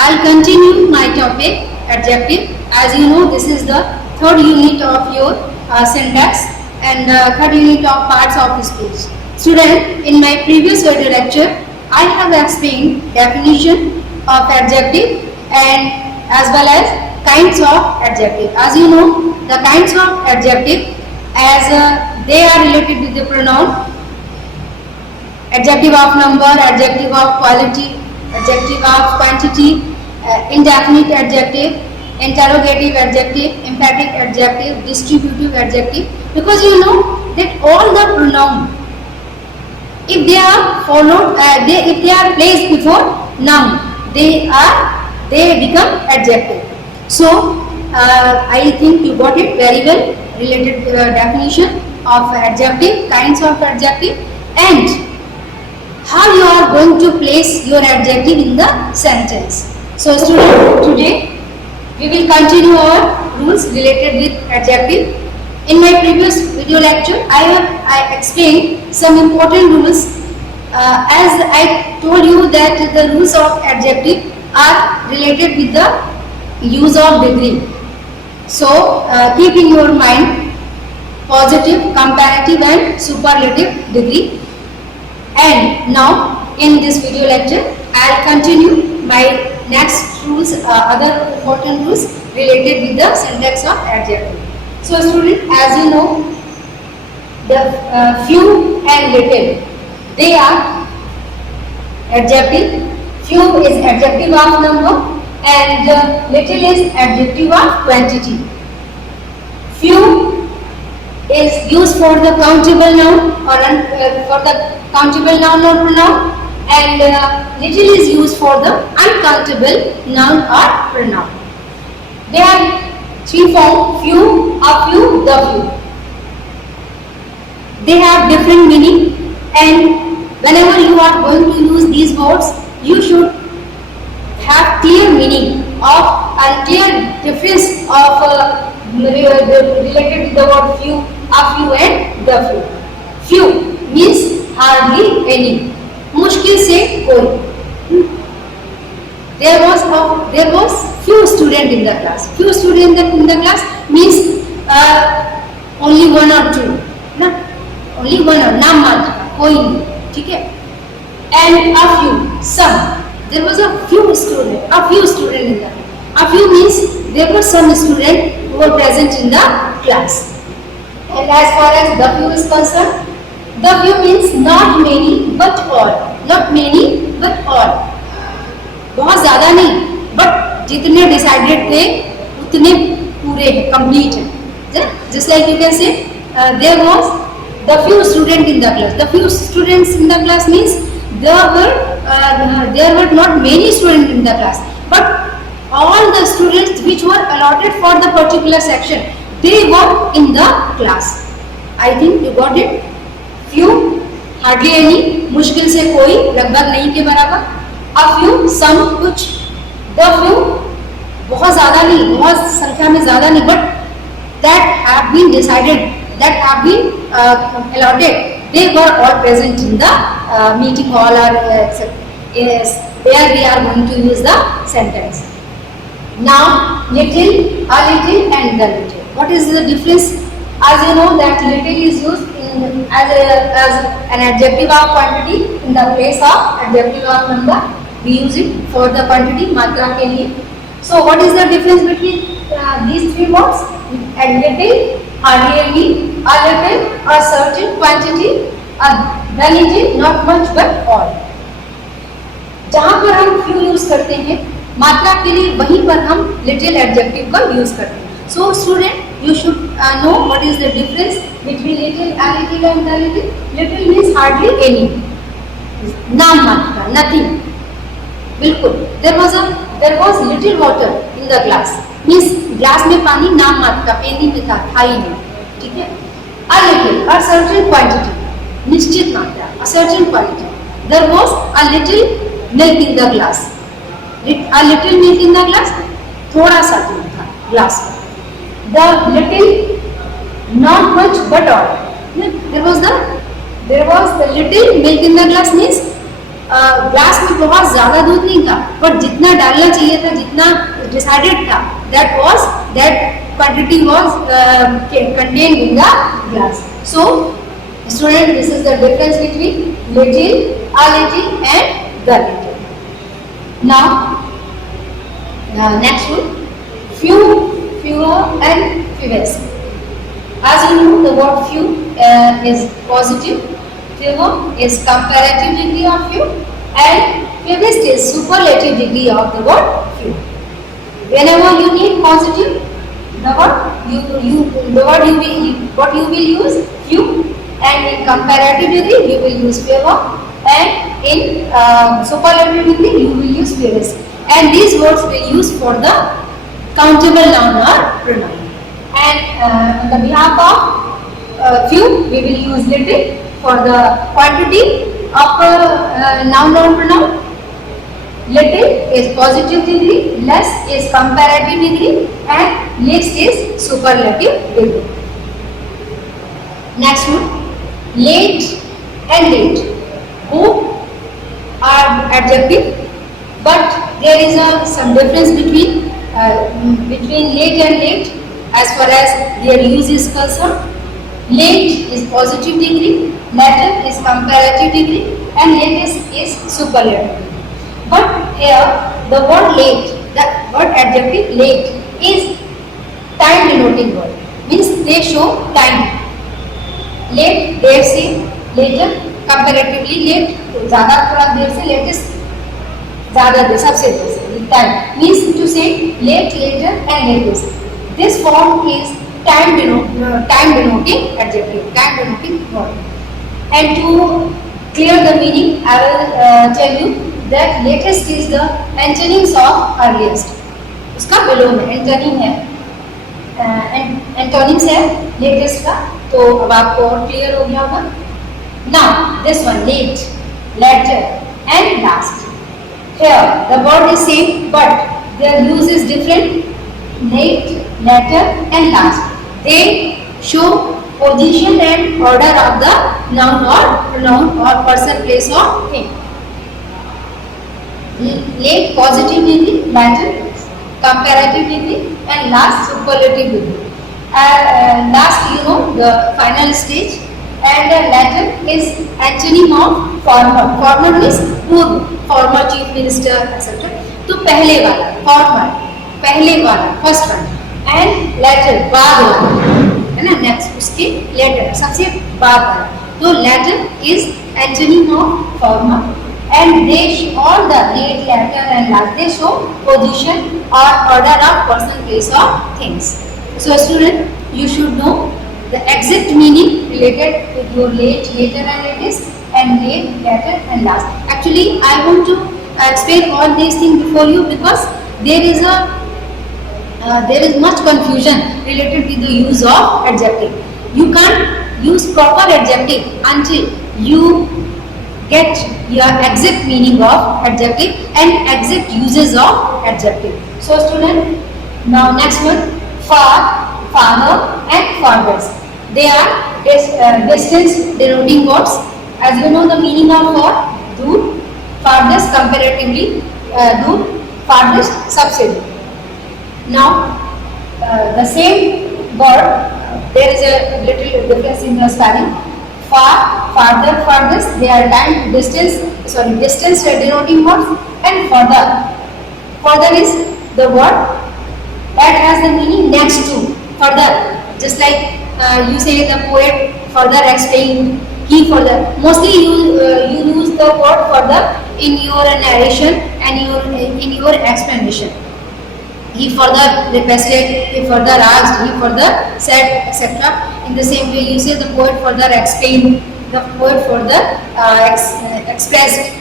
I'll continue my topic, adjective. As you know, this is the third unit of your syntax and third unit of parts of speech. Student, in my previous video lecture, I have explained definition of adjective and as well as kinds of adjective. As you know, the kinds of adjective as they are related with the pronoun, adjective of number, adjective of quality, adjective of quantity, indefinite adjective, interrogative adjective, emphatic adjective, distributive adjective. Because you know that all the pronoun, if they are followed, if they are placed before noun, they become adjective. So I think you got it very well. Related definition of adjective, kinds of adjective, and how you are going to place your adjective in the sentence. So student, today we will continue our rules related with adjective. In my previous video lecture, I explained some important rules. As I told you that the rules of adjective are related with the use of degree. So keep in your mind positive, comparative and superlative degree. And now in this video lecture, I will continue my next rules, other important rules related with the syntax of adjective. So student, as you know, the few and little, they are adjective. Few is adjective of number and little is adjective of quantity. Few is used for the countable noun or for the countable noun or pronoun, and little is used for the uncountable noun or pronoun. There are three forms: few, a few, the few. They have different meaning, and whenever you are going to use these words, you should have clear meaning of and clear difference of related to the word few, a few and the few. Few means hardly any, मुश्किल से कोई. There was few student in the class. Few student in the class means only one or two, ना? Only one or नाम मात्र कोई नहीं, ठीक है? And a few, some. There was a few student in the class. A few means there were some students who were present in the class. And as far as the few is concerned, the few means not many but all. Not many but all. बहुत ज़्यादा नहीं, but जितने decided थे उतने पूरे हैं, complete हैं. Just like you can say, there was the few students in the class. The few students in the class means there were not many students in the class, but all the students which were allotted for the particular section, they were in the class. I think you got it. Few, hardly any, मुश्किल से कोई, लगभग नहीं के बराबर. A few, some, कुछ. The few, बहुत ज़्यादा नहीं, बहुत संख्या में ज़्यादा नहीं, but that have been decided, that have been allotted. They were all present in the meeting hall or where we are going to use the sentence. Now, little, a little and the little. What is the difference? As you know that little is used as an adjective of quantity in the place of adjective of number. We use it for the quantity, matra ke liye. So what is the difference between these three words? A little, hardly any, a little, a certain quantity, the little, not much but all. जहाँ पर हम few use करते हैं मात्रा के लिए, वहीं पर हम little adjective का use करते हैं. So student, you should know what is the difference between little, a little and the little. Little means hardly any, नाम मात्र, nothing, बिल्कुल. There was little water in the glass, means glass में पानी नाम मात्र, पेनी में था ही नहीं, ठीक है. A little, a certain quantity, निश्चित मात्रा, a certain quantity. There was a little milk in the glass. A little milk in the glass, थोड़ा सा दूध था ग्लास में. The little, not much but all. There was the little milk in the glass means glass में बहुत ज्यादा दूध नहीं था, बट जितना डालना चाहिए था, जितना डिसाइडेड था, that quantity was contained in the glass. So student, this is the difference between little, a little and the little. Now next one, few, fewer and fewest. As you know, the word few is positive, fewer is comparative degree of few, and fewest is superlative degree of the word few. Whenever you need positive, what you will use few, and in comparative degree you will use fewer, and in superlative degree you will use fewest. And these words we use for the countable noun or pronoun. And on the behalf of few, we will use little for the quantity of noun or pronoun. Little is positive degree, less is comparative degree, and least is superlative degree. Next one, late and late. Both are adjective, but there is some difference between late and late as far as their use is concerned. Late is positive degree, later is comparative degree, and latest is superlative. But here the word late, the word adjective late is time denoting word, means they show time. Late देर से, later comparatively late तो ज़्यादा थोड़ा देर से, latest ज़्यादा देर, सबसे देर से. Time means to say late, later and latest. This form is time denoting adjective, time denoting word. And to clear the meaning, I will tell you that latest is the antonyms of earliest. उसका विलोम है, antonym है, antonyms है latest का. तो अब आपको और clear हो गया होगा. Now this one, late, later and last. Here the word is same, but their use is different. Late, later and last, they show position and order of the noun or pronoun or person, place or thing. Late positive degree, later comparative degree, and last superlative degree. Last, you know, the final stage, and latter is antonym of former. Former means पूर्व, former chief minister etc. तो पहले वाला former, पहले वाला first one, and latter बाद वाला, है ना. नेक्स्ट उसके later सबसे बाद वाला. तो latter is antonym of former, and they show all the late, latter and last, they show position or order of person, place or things. So student, you should know the exact meaning related to your late, later and latest, and late, later and last. Actually, I want to explain all these things before you, because there is much confusion related to the use of adjective. You can't use proper adjective until you get your exact meaning of adjective and exact uses of adjective. So student, now next one, far, farther and farthest. They are distance denoting words. As you know the meaning of far, दूर, farthest comparatively दूर, farthest सबसे दूर. Now the same word, there is a little difference in the spelling. Far, farther, farthest, they are distance denoting words, and further. Further is the word that has the meaning next to. Further, just like you say the poet further explain, he further. Mostly you use the word further in your narration and in your explanation. He further requested, he further asked, he further said, etc. In the same way, you say the poet further explained, the poet further expressed.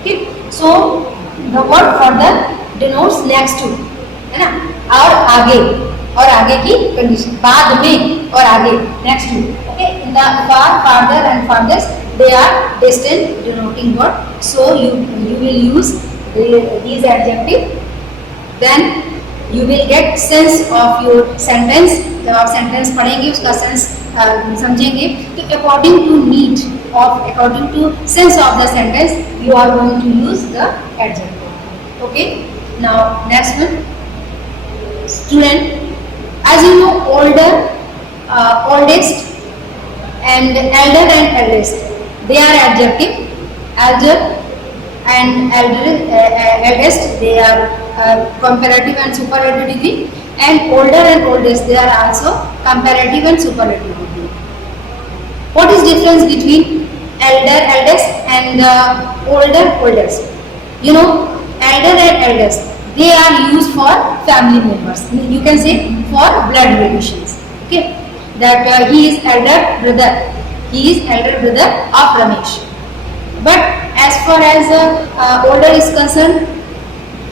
Okay, so the word further denotes next to, है ना, और आगे, और आगे की condition, बाद में और आगे, next to. Okay, in the far, farther and farthest, they are distant denoting word. So you will use these adjective. Then you will get sense of your sentence. जब आप sentence पढ़ेंगे उसका sense समझेंगे तो according to need of according to sense of the sentence you are going to use the adjective. Okay, now next one. Student, as you know, older, oldest, and elder and eldest, they are adjective. Elder and eldest, they are comparative and superlative degree, and older and oldest, they are also comparative and superlative degree. What is difference between elder, eldest, and older, oldest? You know, elder and eldest, they are used for family members. You can say for blood relations. Okay, that he is elder brother. He is elder brother of Ramesh. But as far as older is concerned,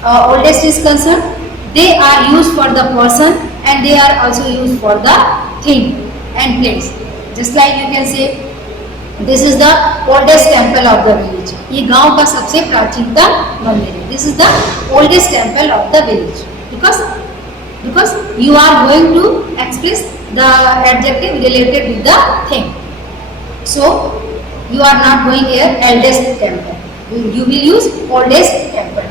oldest is concerned, they are used for the person and they are also used for the thing and place. Just like you can say, this is the oldest temple of the village. ये गांव का सबसे प्राचीनतम मंदिर है. This is the oldest temple of the village because you are going to express the adjective related with the thing. So you are not going here eldest temple. You will use oldest temple.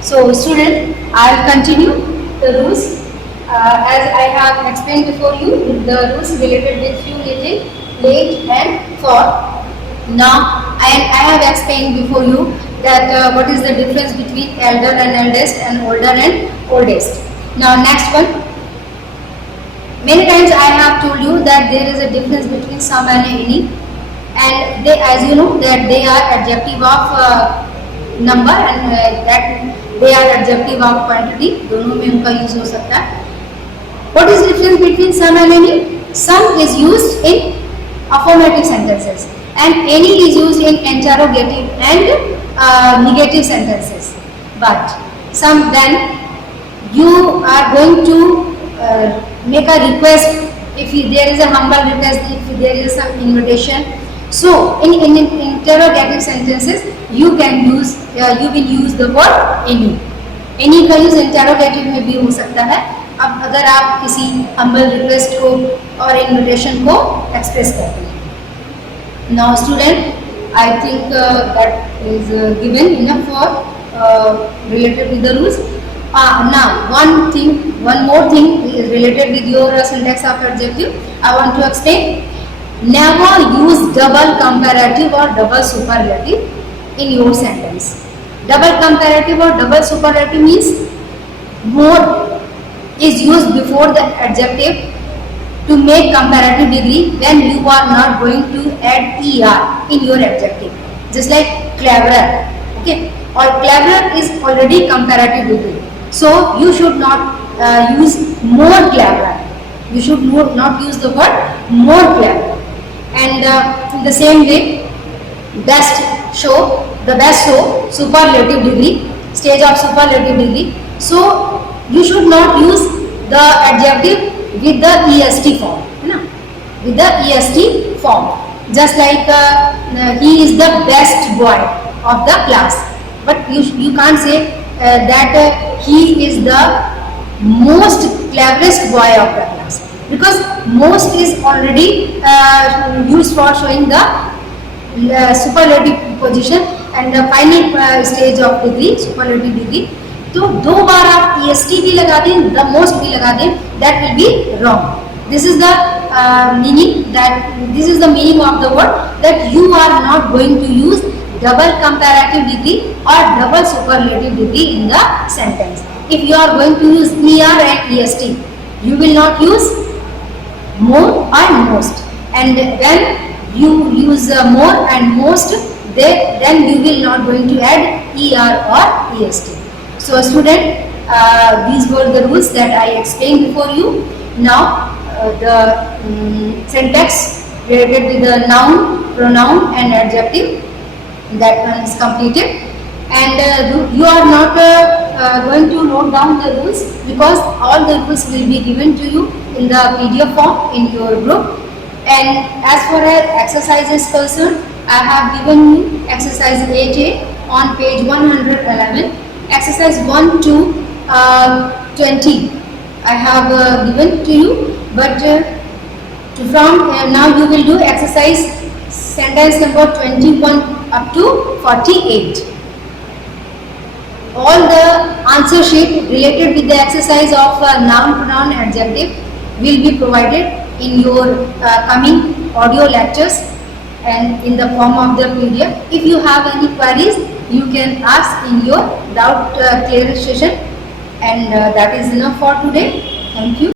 So student, I will continue the rules as I have explained before you. The rules related with few, little, late, and for. Now I have explained before you that what is the difference between elder and eldest and older and oldest. Now next one. Many times I have told you that there is a difference between some and any, and they, as you know, that they are adjective of number and that they are adjective of quantity. दोनों में उनका use हो सकता है. What is the difference between some and any? Some is used in affirmative sentences and any is used in interrogative and negative sentences. But some, then you are going to make a request. If there is a humble request, if there is some invitation, so in interrogative sentences you can use you will use the word any. Any का use interrogative में भी हो सकता है. अब अगर आप किसी humble request को और invitation को express करते हैं. Now student, I think that is given enough for related with the rules. Now one more thing is related with your syntax of adjective. I want to explain. Never use double comparative or double superlative in your sentence. Double comparative or double superlative means more is used before the adjective to make comparative degree when you are not going to add er in your adjective. Just like cleverer. Okay, or cleverer is already comparative degree. So you should not use more cleverer. You should not use the word more cleverer. And in the same way, best show, the best show, superlative degree, stage of superlative degree. So you should not use the adjective with the est form, with the est form. Just like he is the best boy of the class, but you can't say that he is the most cleverest boy of the class, because most is already used for showing the superlative position and the final stage of degree, superlative degree. तो दो बार आप est भी लगा दें, the most भी लगा दें, that will be wrong. This is the meaning of the word, that you are not going to use double comparative degree or double superlative degree in the sentence. If you are going to use er and est, you will not use more or most. And when you use more and most, then you will not going to add er or est. So student, these were the rules that I explained before you. Now the syntax related with the noun, pronoun and adjective, that one is completed. And you are not going to note down the rules, because all the rules will be given to you in the PDF form in your group. And as far as exercise is concerned, I have given you exercise 8A on page 111. Exercise 1 to 20 I have given to you, but Now you will do exercise sentence number 21 up to 48. All the answer sheet related with the exercise of noun, pronoun, adjective will be provided in your coming audio lectures and in the form of the PDF. If you have any queries, you can ask in your doubt clearing session. And that is enough for today. Thank you.